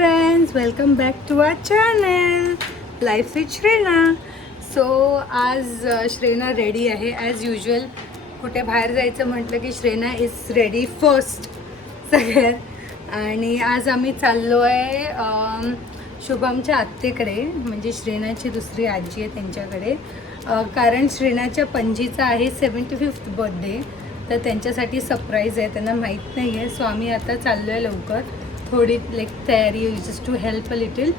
Friends welcome back to our channel life with Shrena so आज uh, Shrena ready आहे. As usual कुठे बाहेर जायचं म्हटलं की श्रेना इज रेडी फर्स्ट सगळ्यात. आणि आज आम्ही चाललो आहे um, शुभमच्या आत्तेकडे. म्हणजे श्रेनाची दुसरी आजी आहे त्यांच्याकडे. Uh, कारण श्रेनाच्या पणजीचा आहे सेवन्टी फिफ्थ बर्थडे तर त्यांच्यासाठी सरप्राईज आहे. त्यांना माहीत नाही आहे सो आम्ही आता चाललो आहे लवकर. थोडी लाईक तयारी just to help a little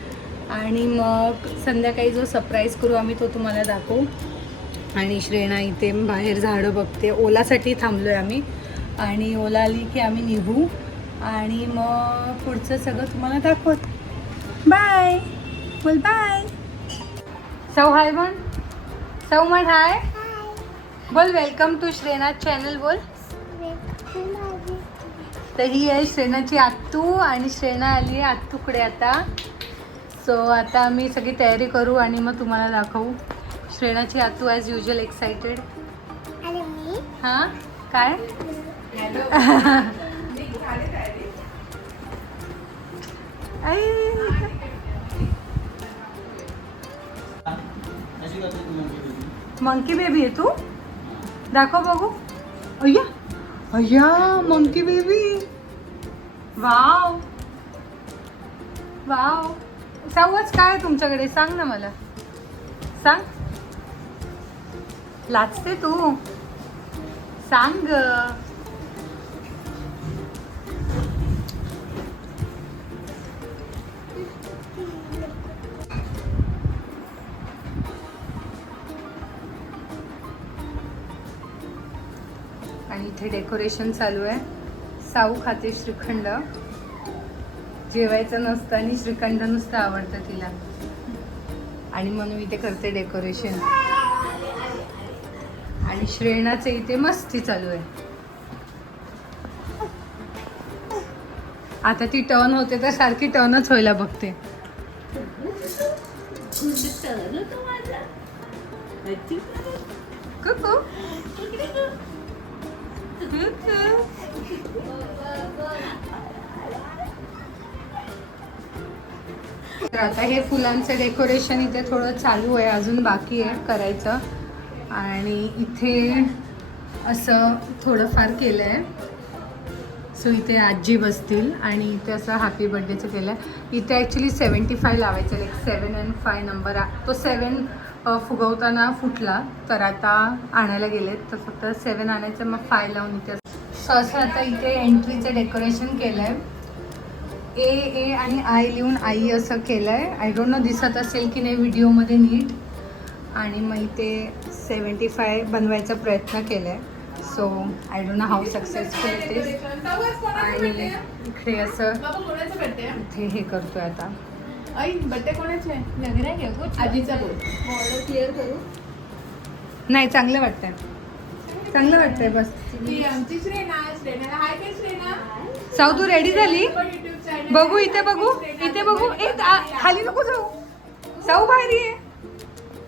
आणि मग संध्याकाळी जो सरप्राईज करू आम्ही तो तुम्हाला दाखवू. आणि श्रेणा इथे बाहेर झाडं बघते. ओलासाठी थांबलो आहे आम्ही. आणि ओला आली की आम्ही निघू. आणि मग पुढचं सगळं तुम्हाला दाखवत. बाय बोल बाय सौ हाय म्हण सौ म्हण हाय बोल वेलकम टू श्रेनाथ चॅनल बोल तर ही आहे श्रेनाची आत्तू आणि श्रेना आली आहे आत्तूकडे आता. सो आता आम्ही सगळी तयारी करू आणि मग तुम्हाला दाखवू. श्रेनाची आत्तू ॲज युजल एक्सायटेड हां? काय? आई. मंकी बेबी आहे तू? दाखव बघू. अय्या. अय्या मंकी बेबी. वाव. वाव. सांगच काय आहे तुमच्याकडे? सांग ना मला. सांग. लाचते तू. सांग इथे डेकोरेशन चालू आहे. साऊ खाते श्रीखंड. जेवायचं नसतं आणि श्रीखंड नुसतं आवडतं तिला. आणि म्हणून इथे करते डेकोरेशन. आणि श्रेणाचं इथे मस्ती चालू आहे. आता ती टर्न होते तर सारखी टर्नच व्हायला बघते. कुकू. तर आता हे फुलांचं डेकोरेशन इथे थोडं चालू आहे अजून बाकी आहे करायचं. आणि इथे असं थोडंफार केलं आहे सो इथे आजी बसतील आणि इथे असं हॅपी बर्थडेचं केलं आहे इथे ॲक्च्युली सेवन्टी फाय लावायचं like seven and five number तो सेवन फुगवताना फुटला तर आता आणायला गेले तर फक्त सेवन आणायचं मग फाय लावून इथे सो असं आता इथे एंट्रीचं डेकोरेशन केलं आहे ए ए आणि आय लिहून आई असं केलं आहे आय डोंट नो दिसत असेल की नाही व्हिडिओमध्ये नीट. आणि मग इथे सेवन्टी फाय बनवायचा प्रयत्न केला आहे so I don't know how successful it is आणि इकडे असं इथे हे करतोय आता. बड्डे कोणाचे आजीचा बोल नाही चांगलं वाटतंय. चांगलं वाटतंय बस. ती आमची श्रेणा श्रेणाला. हाय काय श्रेणा. साऊ तू रेडी झाली? बघू. इथे बघू. इथे बघू. बघू. ए आ- खाली नको जाऊ. साऊ बाहेर ये.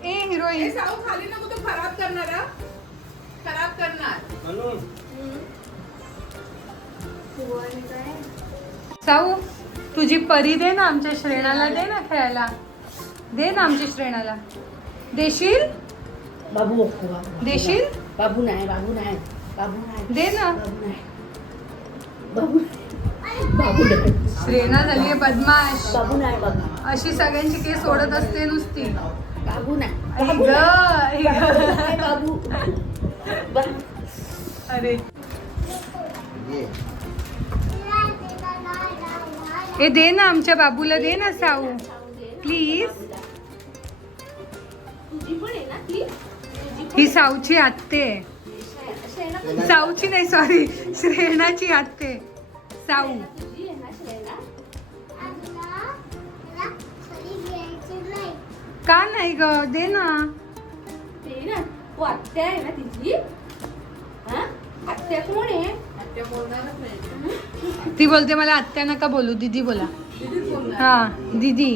ए ए, हिरोईन साऊ खाली नको तू खराब करणार हं? खराब करणार. साऊ तुझी परी दे ना आमच्या श्रेणाला दे ना खेळायला. दे ना आमच्या श्रेणाला. देशील? बाबू देशील? बाबू नाही बाबू नाही. बाबू नाही. दे ना. बाबू नाही. बाबू नाही. बाबू नाही. श्रेणा झाली आहे बदमाश. बाबू नाही बाबू अशी सगळ्यांची केस सोडत असते नुसती. बाबू नाही. बाबू ग. नाही, बाबू. अरे. हे दे ना आमच्या बाबूला दे ना साऊ. प्लीज ही साऊची आत्ते. साऊची नाही सॉरी श्रेणाची आत्ते. साऊ. का नाही ग? दे ना. ते आत्या आहे ना तिची. हा? आत्या कोण आहे? ती बोलते मला आत्या नका बोलू दीदी बोला. हा दीदी.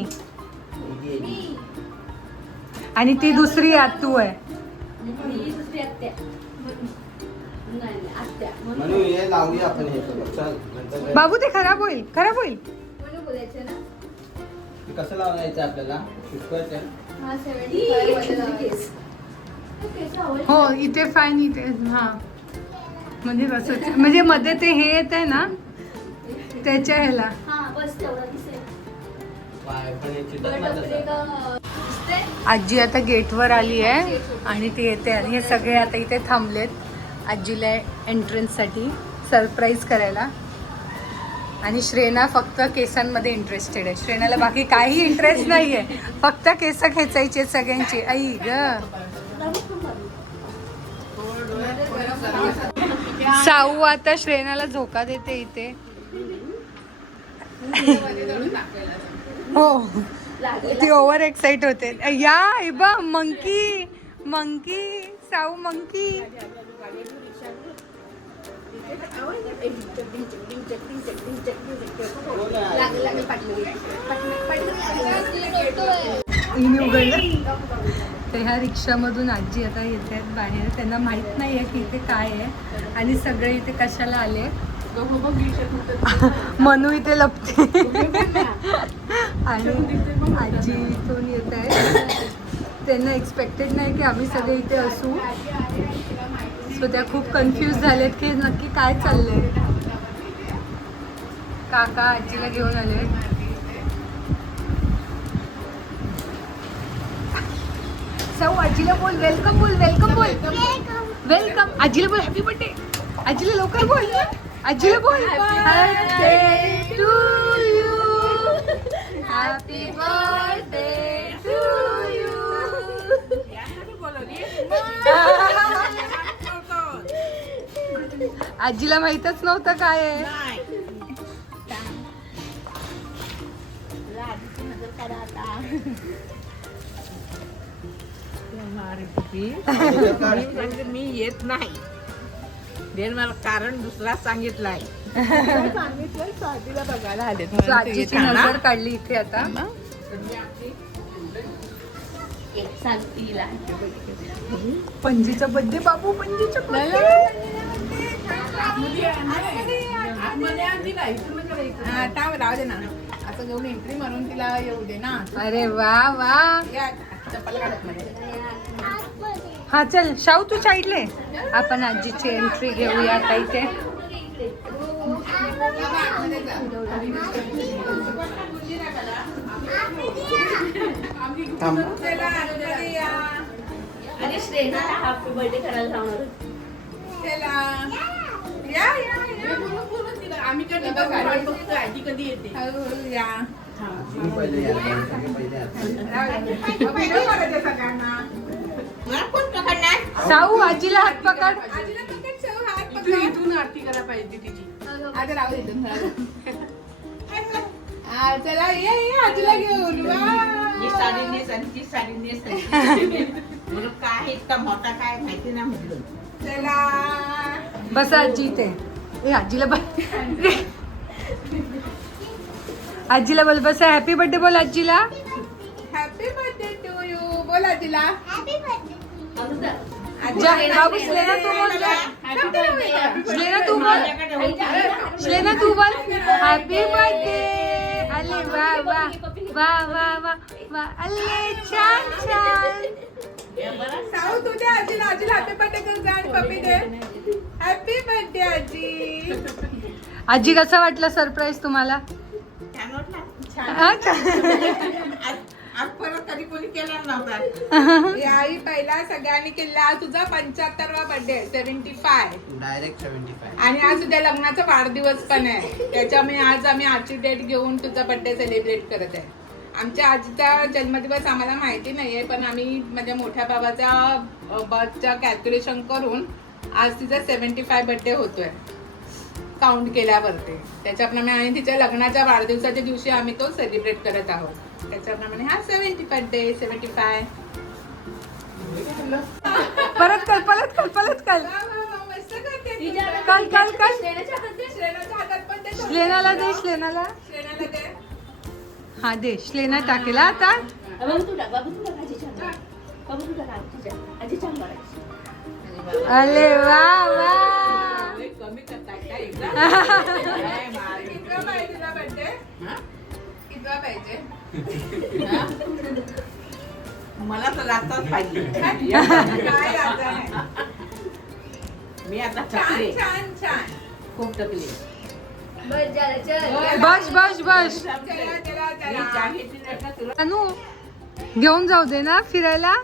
आणि ती दुसरी आत्तू आहे. बाबू ते खराब होईल खराब होईल. म्हणून बोलायचं ना? कसं लावायचं आपल्याला? शिकवायचं हा, 75 मध्ये केस. केस आवडले. हो इथे फाईन इथे हा. म्हणजे म्हणजे मध्ये ते हे येत आहे ना त्याच्या ह्याला? आजी आता गेटवर आली आहे आणि ती येते आणि हे सगळे आता इथे थांबलेत आजीला एंट्रन्ससाठी सरप्राईज करायला. आणि श्रेना फक्त केसांमध्ये इंटरेस्टेड आहे. श्रेनाला बाकी काही इंटरेस्ट नाही आहे फक्त केस खेचायची सगळ्यांची. आई ग. साऊ आता श्रेनाला झोका देते इथे. हो. ती ओव्हर एक्साइट होते. या इबा मंकी मंकी साऊ मंकी. उघडलं? तर ह्या रिक्षामधून आजी आता येत आहेत बाहेर. त्यांना माहीत नाही आहे की इथे काय आहे. आणि सगळे इथे कशाला आले? मनू इथे लपते. आणि आजी इथून येत आहे त्यांना एक्सपेक्टेड नाही की आम्ही सगळे इथे असू. सो त्या खूप कन्फ्यूज झालेत की नक्की काय चाललंय. काका आजीला घेऊन आले सौ आजीला बोल वेलकम बोल वेलकम बोल. वेलकम आजीला बोल हॅपी बर्थडे आजीला लवकर बोल. आजीला बोल. Birthday to you happy birthday to you आजीला माहीतच नव्हतं काय आहे. म्हणजे मी येत नाही. देन मला कारण दुसरा सांगितलाय. सांगितलं स्वातीला बघायला आले. So आजीची नजर काढली इथे आता. सांगतील पणजीचा बर्थडे बाबू पणजीचा राहू दे ना. असं घेऊन एंट्री म्हणून तिला येऊ दे ना. अरे वा वा. या चप्पल काढत मध्ये. हा चल शाहू तू साईडले. आपण आजीची एंट्री घेऊया आता इथे. हॅपी बर्थडे करायला जाणार या या आम्ही कधी वाट बघतोय आजी कधी येते. हळूहळू या. शाहू आजीला हात पकड. आजीला पकड ठेव, हात पकड. इथून आरती करा पाहिजे तिची. आता राहू दे. हा, चला ये ये आजीला घेऊन वा. साडी नेस आणि ती साडी नेस म्हणून काय इतका मोठा काय माहिती नाही म्हटलं. चला. बस आजी इथे. ए आजीला बस आजीला बोल बस हॅपी बर्थडे बोल आजीला. हॅपी बर्थडे टू यू बोल आजीला. जा, बाबू श्लेना तू बोल हॅपी बर्थडे अले वा वा वा वा वा वा. अले छान छान. साऊ तुझ्या आजीला. आजीला हॅपी बर्थडे कर जा आणि पप्पी दे. हॅपी बर्थडे आजी. आजी कसा वाटला सरप्राईज तुम्हाला? छान वाटलं. छान. केला नव्हता याही पहिला सगळ्यांनी केला तुझा पंच्याहत्तरवा birthday seventy five direct seventy five आणि आज उद्या लग्नाचा वाढदिवस पण आहे. त्याच्यामुळे आज आम्ही आजची डेट घेऊन तुझा बर्थडे सेलिब्रेट करत आहे. आमच्या आजीचा जन्मदिवस आम्हाला माहिती नाहीये पण आम्ही माझ्या मोठ्या बाबाच्या बर्थचा कॅल्क्युलेशन करून आज तिचा सेव्हन्टी फाय बर्थडे होतोय. काउंट केल्यावरती. त्याच्याप्रमाणे आणि तिच्या लग्नाच्या वाढदिवसाच्या दिवशी आम्ही तो सेलिब्रेट करत आहोत. त्याच्याप्रमाणे हा सेव्हन्टी बर्थडे सेव्हन्टी फाय परत कर परत कर. परत काल, काल, काल. ते. श्लेनाला दे श्लेनाला. हा दे. श्लेना टाकेला आता. अरे वा वा. पाहिजे? हा? मला तर पाहिजे. काय आता नाही. मी आता छान थकले. छान छान खूप थकले. बस झालं चल. बस बस बस. चला चला मी चला चहा घेतली नाही का तुला. सानू घेऊन जाऊ दे ना फिरायला.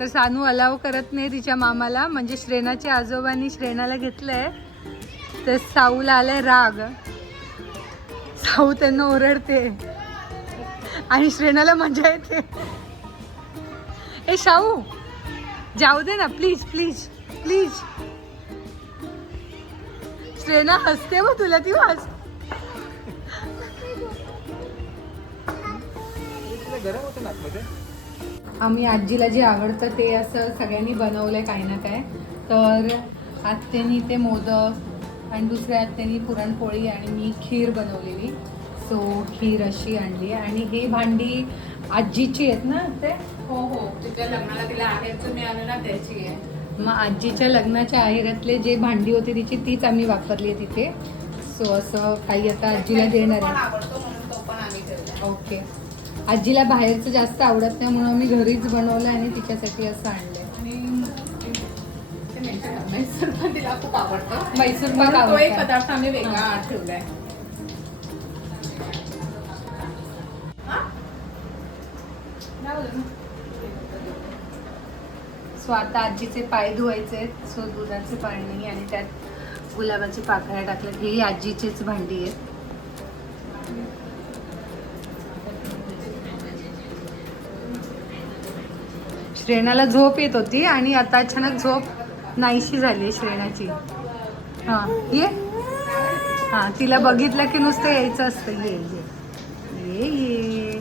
तर सानू अलाव करत नाही तिच्या मामाला. म्हणजे श्रेणाच्या आजोबांनी श्रेणाला घेतलंय. तर साऊला आलाय राग. साऊ त्यांना ओरडते. आणि श्रेणाला मजा येते. ए शाहू जाऊ दे ना प्लीज प्लीज प्लीज श्रेणा हसते मग तुला ती वाच आम्ही आजीला जे आवडतं ते असं सगळ्यांनी बनवलंय काही ना काय तर आत्यानी ते मोदक आणि दुसऱ्या आत्यानी पुरणपोळी आणि मी खीर बनवलेली. सो खीर अशी आणली. आणि हे भांडी आजीची आहेत ना ते? हो हो. तिच्या लग्नाला तिला आहेरचं मिळालं ना त्याची. आहे मग आजीच्या लग्नाच्या आहेरातले जे भांडी होती तिची तीच आम्ही वापरली आहे तिथे. सो असं काही आता आजीला देणार आहे. ओके आजीला बाहेरचं जास्त आवडत नाही म्हणून आम्ही घरीच बनवलं आणि तिच्यासाठी असं आणलंय. आणि ते म्हैसूर पण तिला खूप आवडतं मैसूर पाक म्हणून तो एक आवडतं. पदार्थ आम्ही वेगळा ठेवलाय हा? लावलं ना. सो आता आजीचे पाय धुवायचे आहेत सो दुधाचे पाणी आणि त्यात गुलाबाची पाकळ्या टाकल्यात ही आजीचीच भांडी आहेत श्रेणाला झोप येत होती आणि आता अचानक झोप नाहीशी झाली श्रेणाची. हां ये. हां तिला बघितलं की नुसतं यायचं असतं. ये ये. ये ये.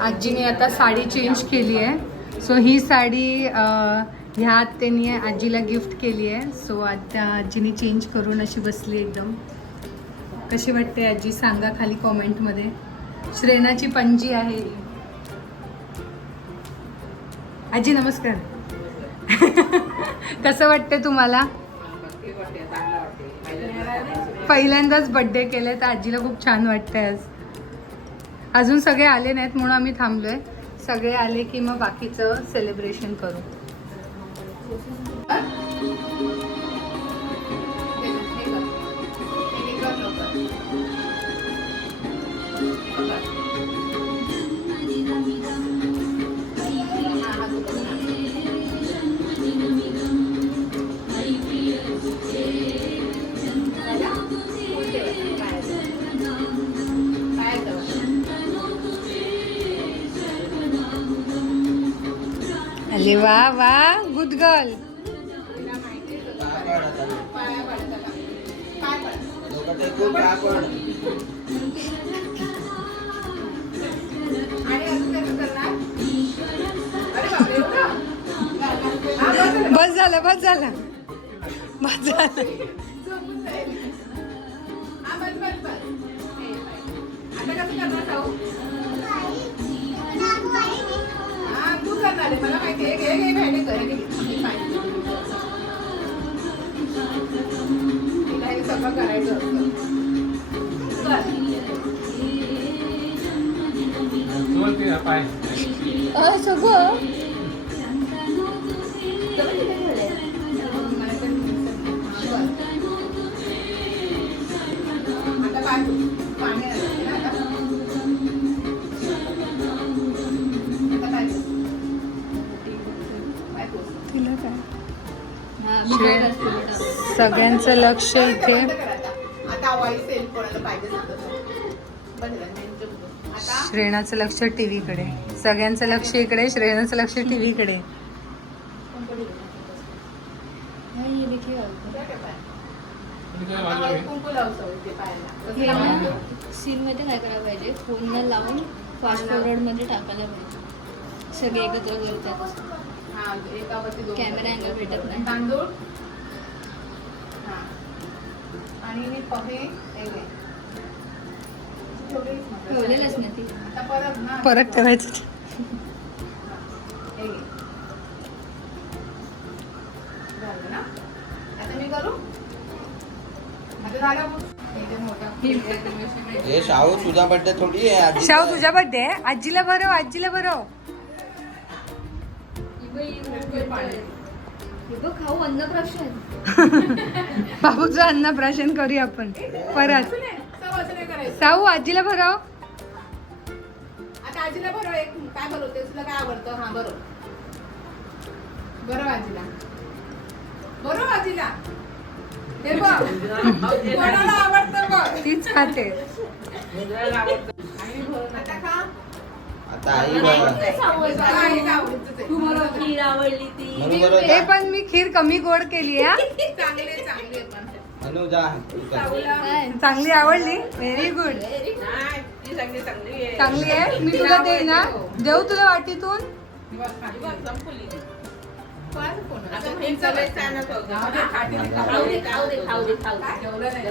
आजीने आता साडी चेंज केली आहे. सो ही साडी ह्या आत्याने आजीला गिफ्ट केली आहे. सो आता आजीने चेंज करून अशी बसली एकदम. कशी वाटते आजी? सांगा खाली कॉमेंटमध्ये श्रेणाची पंजी आहे. आजी नमस्कार. कसं वाटते तुम्हाला? पहिल्यांदाच बड्डे केले तर आजीला खूप छान वाटतंय आज. अजून सगळे आले नाहीत म्हणून आम्ही थांबलोय. सगळे आले की मग बाकीचं सेलिब्रेशन करू. अरे वा वा हा, बस झालं. बस झालं बस झालं. बस झालं. आता कसं करणार जाऊ? तू करणार आहे, मला माहिती आहे. घे, घे, घे. तिला हे सगळं करायचं असतं. सगळं चुप कर. आता श्रेणाचं लक्ष टीव्हीकडे. सगळ्यांचं लक्ष इकडे श्रेणाचं लक्ष इथे लावायचं? ना सीनमध्ये काय करायला पाहिजे. फोनला लावून फास्ट फॉरवर्डमध्ये टाकायला पाहिजे. सगळे एकत्र करतात. हा, एकावरती दोन कॅमेरा अँगल भेटत नाही. तांदूळ? आणि पहे परत करायचं हे शाहू तुझा बर्थडे थोडी आहे शाहू तुझा बर्थडे आहे? आजीला बरो आजीला बरो. खाऊ अन्नप्राशन बाबूचं अन्नप्राशन करूया आपण. परत. साऊ आजीला भरव. आजीला बरोबर एक. काय बनवते तुला काय आवडतं? हा बरोबर बरोबर आजीला. बरोबर आजीला. हे तीच खाते. आता खा. आता आई. खीर आवडली ती. म्हणू बरोबर हे. पण मी खीर कमी गोड केली आहे चांगले आवडली. व्हेरी गुड चांगली चांगली आहे. चांगली आहे. मी तुला देईन ना देऊ तुला वाटीतून? हे. खाऊ दे, खाऊ दे, खाऊ दे, खाऊ? दे. जेवलं नाही.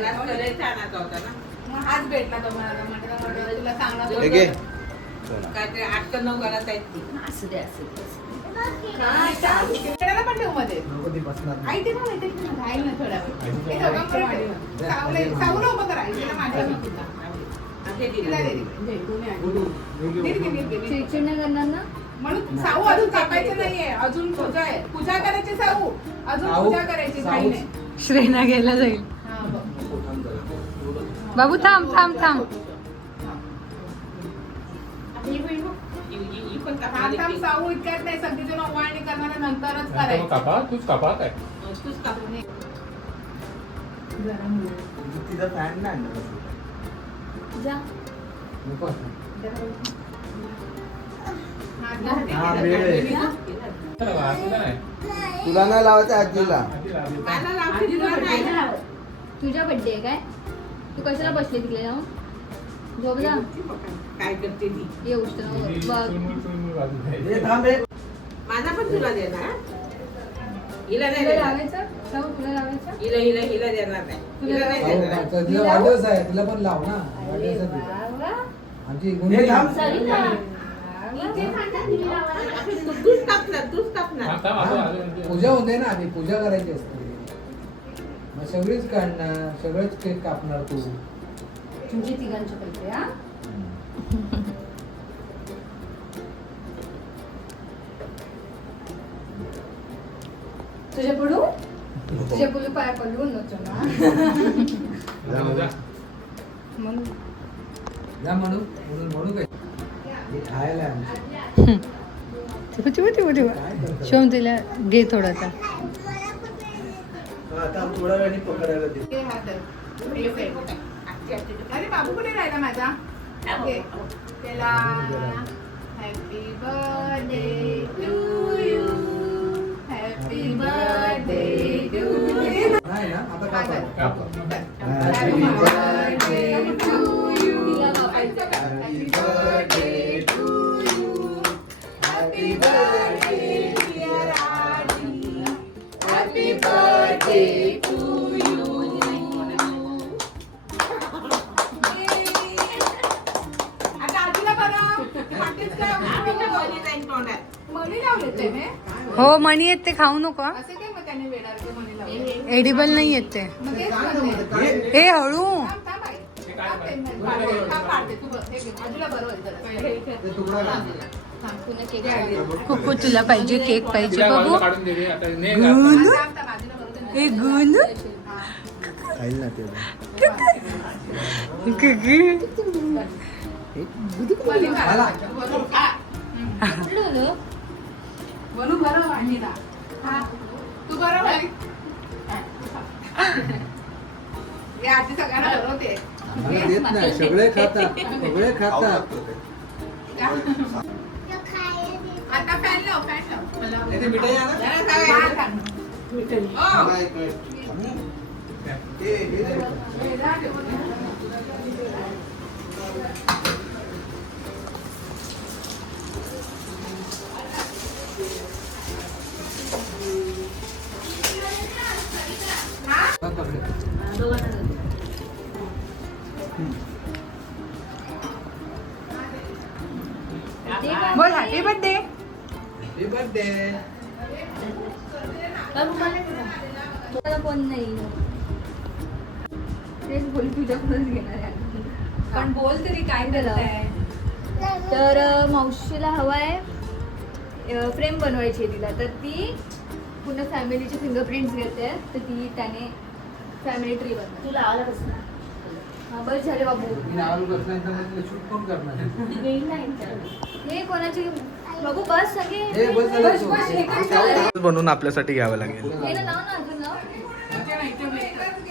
हाच भेटला तो मला. म्हटलं म्हटलं तुला हे घे. काहीतरी आठ का नऊ घरात आहेत ती. असू दे असू दे खेळायला पण ठेवमध्ये नको ती बसणार नाही. आई ते मला इथे ठेव. राहील ना थोडा वेळ. दोघं पण ठेव. सावले- सावलं उभं करा. इथे माझ्या तिला. आणि ते तिला दिलं. दे, दे, दे, दोन्ही आहे. नीट घे, नीट घे, नीट घे. चिडचिड नाही करणार ना म्हणून साऊ अजून कापायचं नाहीये अजून पूजा आहे पूजा करायची साऊ अजून पूजा करायची काही नाही श्रेणा घ्यायला जाईल हा, बघ. बाबू थांब थांब थांब ती. साऊ इतक्यात नाही सगळीजण ओवाळणी करणार नंतरच नाही तर मग करायचं कापा तूच कापा काय तूच कापून ये. जरा मुळे. तिथं फॅन नाही आणलं बसून. जा नको घालते हा, की वेळ आहे. नाही तुला नाही लावायचं आजीला आधी लावली. मला लावते, तुला नाही. तुझा बर्थडे आहे काय तू कशाला बसली तिकडे जाऊन झोपला? काय करते ती. माझा पण तुला देणार हिला नाही तुला देणार. लावायचं? साऊ तुला लावायचं? हिला हिला हिला देणार नाही. हिला नाही तुला देणार. भाऊ, तिला वाढदिवस आहे. तिला पण लाव ना. आमची गुन्हे हे थांब. तूच कापणार तूच कापणार पूजा होते ना आधी. पूजा करायची असते. मग सगळीच काढणार सगळंच केक कापणार तू. तुमची तिघांचे पैसे हा? तुझे पडू तुझे पडू पाया पडू नव्हतो ना अजून जा. म्हणू म्हणून म्हणू काय. ठेव ठेव ठेव ठेव? शिवम तिला घे थोडासा आता. थोड्या वेळाने पकडायला दे. हे हात आहे. हे प्लेट. अरे बाबू कुठे राहिला माझा घे. त्याला happy birthday to you happy birthday to you नाही ना आता काय करू? काप. हॅपी बर्थडे टू यू तिला कापायचं. Happy birthday to you happy birthday dear आजी हॅपी बर्थडे लावले हो मणी येत ते खाऊ नको एडिबल नाही येत ते. हे हळू. बघ, हे केक. कुकू. तुला पाहिजे केक पाहिजे तिला बाबू बाजूला काढून दे. रे. आता ने गुण थांब, थांब, थांब. आजीला बरं. खाईल ना ते बरं. हा. तू. हे आजी सगळ्यांना. आम्हाला देत नाही सगळे खातात सगळे खातात. आता फॅन लाव फॅन लाव मिठाई आणा. जरा हा. हो. हे- हे. हे बोल हॅपी बर्थडे तुझा? मला कोण नाही तेच बोल तुझ्याकडूनच घेणार आहे पण बोल तरी काय करताय? तर मावशीला हवा आहे फ्रेम बनवायची आहे तिला. तर ती पूर्ण फॅमिलीचे फिंगरप्रिंट्स घेते. तर ती त्याने फॅमिली ट्री तुला आलं कसं? हा बस झाले बाबू. हे कोणाची? बस सगळे. हे झालं. बनवून आपल्यासाठी घ्यावं लागेल. हे ना लाव ना अजून लाव.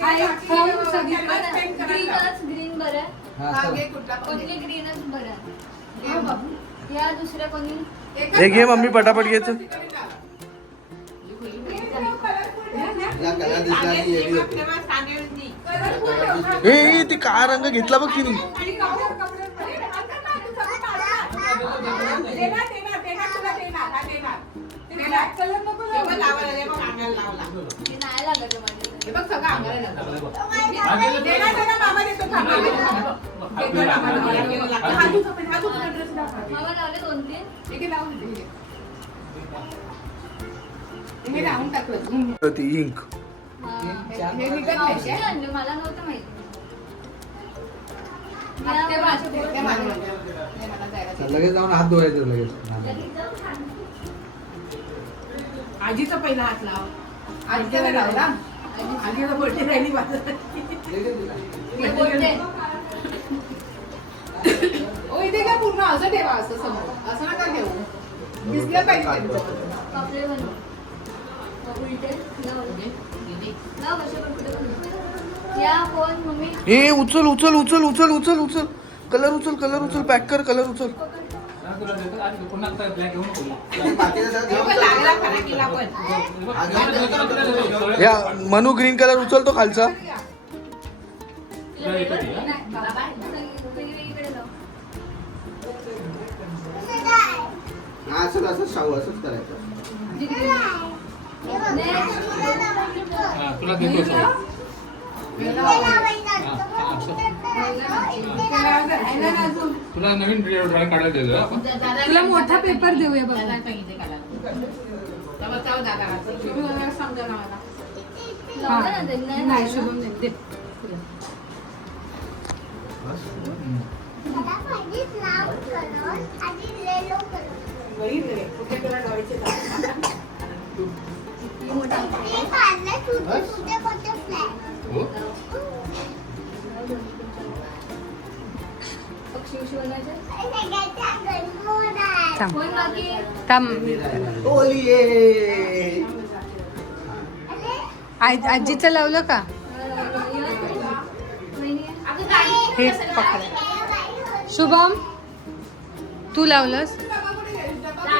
हा एक फोन सगळीकडे. ग्रीनच ग्रीन बरं आहे. हा, हा, ग्रीनच आहे. हा, बाबू. या दुसऱ्या कोणी? हे घे मम्मी पटापट घे ए ती काय रंग घेतला बघ तिने. लावला. दोन तीन लावून लावून टाकलं. ती इंक. हा. नाही मला नव्हतं माहिती. ते. हे मला जायला लगेच जाऊन हात धुवायचे लगेच. आजीचा पहिला हात लाव. आजीला लावला आजीला बोलते राहिली माझं. मी बोलते. ओ इथे काय पूर्ण? असं ठेवा असं समोर. असं नका ठेवू दिसलं पाहिजे. ए उचल उचल उचल उचल उचल उचल. कलर उचल कलर उचल पॅक कर कलर उचल. या मनू ग्रीन कलर उचल तो खालचा. असंच असंच शाहू असंच करायचं. हा, तुला असं. तुला नवीन ड्रॉइंग काढायला देतो तुला मोठा पेपर देऊया बघ. नाही. शुभम दे. कुठे तुला लावायचे दादा. आजीचं लावलं का? हे पकड. शुभम तू लावलंस?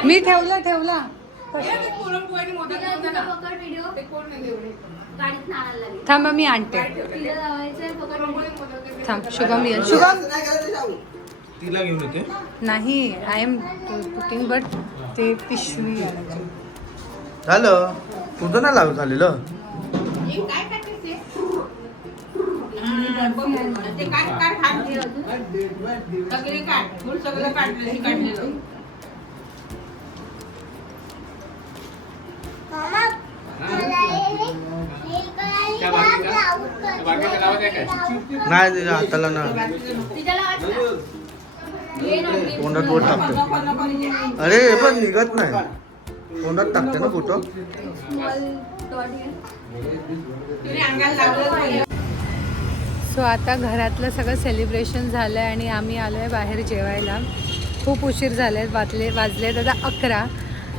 मी ठेवलं ठेवला. ना. थांबा मी आणते. थांब शुभम ये शुभम. तिला घेऊन येते नाही आय एम पुटिंग बट ते पिशवी आहे. झालं तुझं नाही लाव झालेलं काय. ते हात घे. सगळे काढ. सगळं काढलं, काढलेलं. त्या बाटलीला त्या बाटलीचं नाव काय काय नाही हाताला ना तोंडात बोट टाकते. अरे हे पण निघत नाही. तोंडात टाकते ना फोटो? सो आता घरातलं सगळं सेलिब्रेशन झालं आहे आणि आम्ही आलो आहे बाहेर जेवायला. खूप उशीर झाले वाजले वाजले दादा अकरा.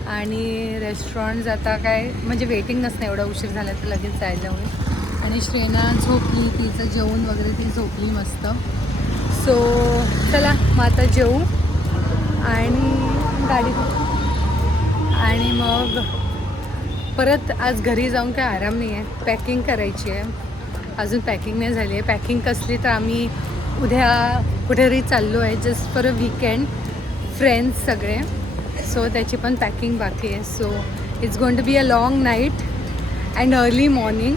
आणि रेस्टॉरंट आता काय म्हणजे वेटिंग नसतं एवढा उशीर झाला तर लगेच जायला होईल आणि श्रेना झोपली तिचं जेवण वगैरे ती झोपली मस्त. सो चला मग आता जेवू आणि गाडी आणि मग परत आज घरी जाऊन काय आराम नाही आहे पॅकिंग करायची आहे. अजून पॅकिंग नाही झाली आहे. पॅकिंग कसली तर आम्ही उद्या कुठेतरी चाललो आहे just for a weekend friends सगळे. सो त्याची पण पॅकिंग बाकी आहे. So it's going to be a long night and early morning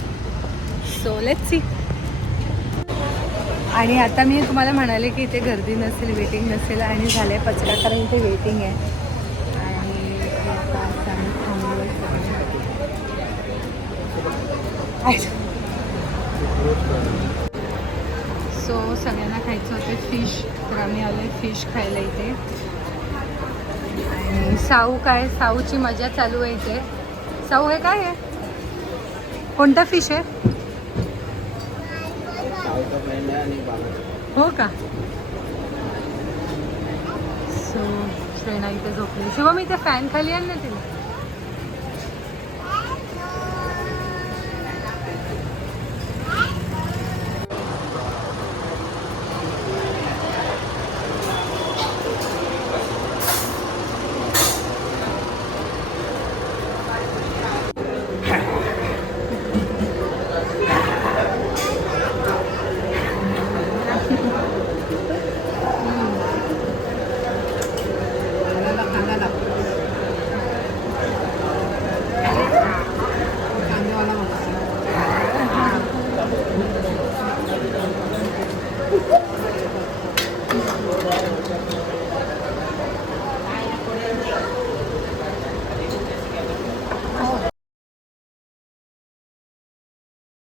so let's see आणि आता मी तुम्हाला म्हणाले की इथे गर्दी नसेल वेटिंग नसेल आणि झालं आहे पचरा कारण इथे वेटिंग आहे. आणि सो सगळ्यांना. खायचं होतं फिश तर आम्ही आलो आहे फिश खायला इथे. साऊ काय? साऊची मजा चालू आहे इथे. साऊ हे काय आहे कोणता फिश आहे? हो का? सो श्रेणा इथे झोपली. शिवम इथे फॅन खाली आहे ना तिला.